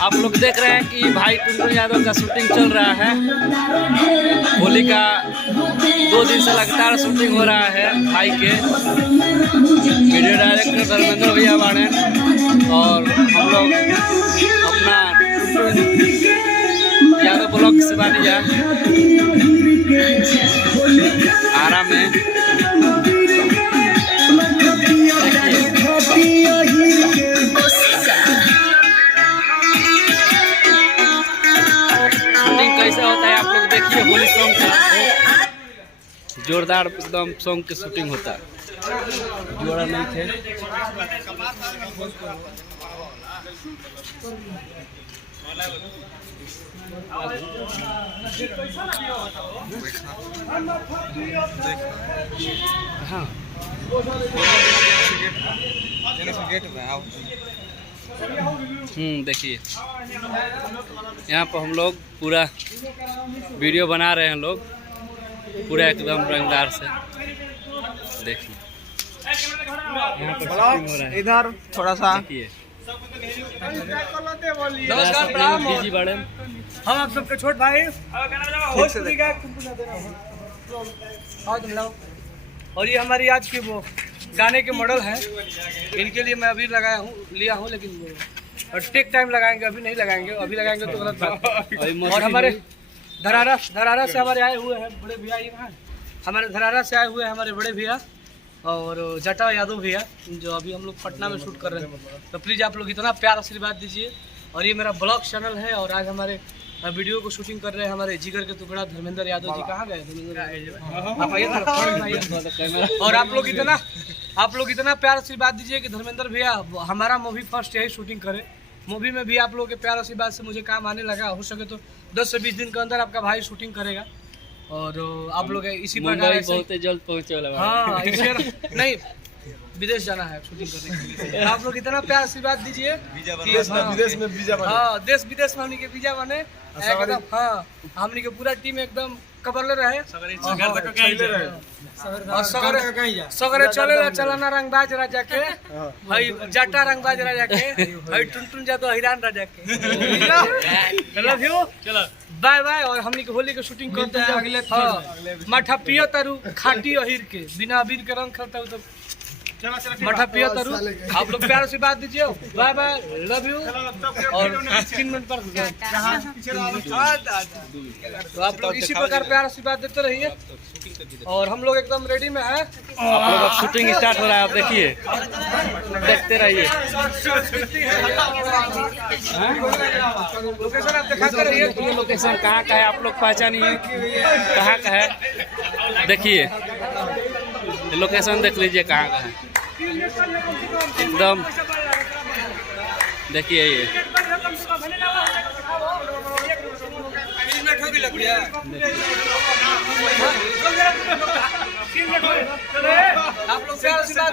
आप लोग देख रहे हैं कि भाई टुनटुन यादव का शूटिंग चल रहा है। होली का 2 दिन से लगातार शूटिंग हो रहा है भाई के। वीडियो डायरेक्टर धर्मेंद्र भैया बाड़े और हम लोग अपना टुनटुन यादव ब्लॉग से बानी जा आरा में। कैसा होता है आप लोग देखिए। होली सॉन्ग का जोरदार एकदम सॉन्ग की शूटिंग होता है। जोड़ा नहीं थे। हाँ देखिए यहाँ पर हम लोग पूरा वीडियो बना रहे हैं लोग पूरा एकदम रंगदार से। देखिए यहाँ पर शूटिंग हो रहा है। इधर थोड़ा सा बिजी बड़े हम आप सबके छोट भाई और ये हमारी आज की वो गाने के मॉडल हैं। इनके लिए मैं अभी लिया हूँ लेकिन और टेक टाइम लगाएंगे, अभी नहीं लगाएंगे। अभी लगाएंगे तो गलत बात। और हमारे धरारा से हमारे आए हुए हैं बड़े भैया। ये कहाँ हमारे धरारा से आए हुए हैं हमारे बड़े भैया और जटा यादव भैया, जो अभी हम लोग पटना में शूट कर रहे हैं। तो प्लीज़ आप लोग इतना प्यार आशीर्वाद दीजिए। और ये मेरा ब्लॉग चैनल है और आज हमारे वीडियो को शूटिंग कर रहे हैं हमारे जिगर के टुकड़ा धर्मेंद्र यादव जी। कहाँ गए? और आप लोग इतना प्यार आशीर्वाद दीजिए कि धर्मेंद्र भैया हमारा मूवी फर्स्ट यही शूटिंग करे। मूवी में भी आप लोगों के प्यार आशीर्वाद से मुझे काम आने लगा। हो सके तो 10 से 20 दिन के अंदर आपका भाई शूटिंग करेगा। और आप लोग इसी प्रकार बहुत जल्द पहुँचे वाला। हाँ नहीं विदेश जाना है शूटिंग करने के लिए। आप लोग इतना प्यार आशीर्वाद दीजिए विदेश में वीजा बने। हाँ देश विदेश में हमनी के वीजा बने एकदम। हाँ हमनी के पूरा टीम एकदम कबरले रहे और सगरे चलना रंगबाज राजा के भाई जाटा रंगबाज राजा के भाई टुनटुन यादव हिरान राजा के। Love you bye bye. और हमनी के होली के शूटिंग करते हैं अगले मठा पियो तारू खाटी अहिर के बिना अबीर के रंग खेलता हूँ तो मठा पिया तारू। आप लोग प्यार से बात दीजिए। Bye bye love you. और 3 मिनट पर तो आप लोग इसी प्रकार प्यार से बात देते रहिए। और हम लोग एकदम रेडी में है। आप लोग अब शूटिंग स्टार्ट हो रहा है। आप देखिए देखते रहिए। लोकेशन आप दिखाते रहिए। ये लोकेशन कहाँ का है आप लोग पहचानिए कहाँ का है। देखिए लोकेशन देख लीजिए कहाँ का है एकदम। देखिए ये आप लोग प्यार से बात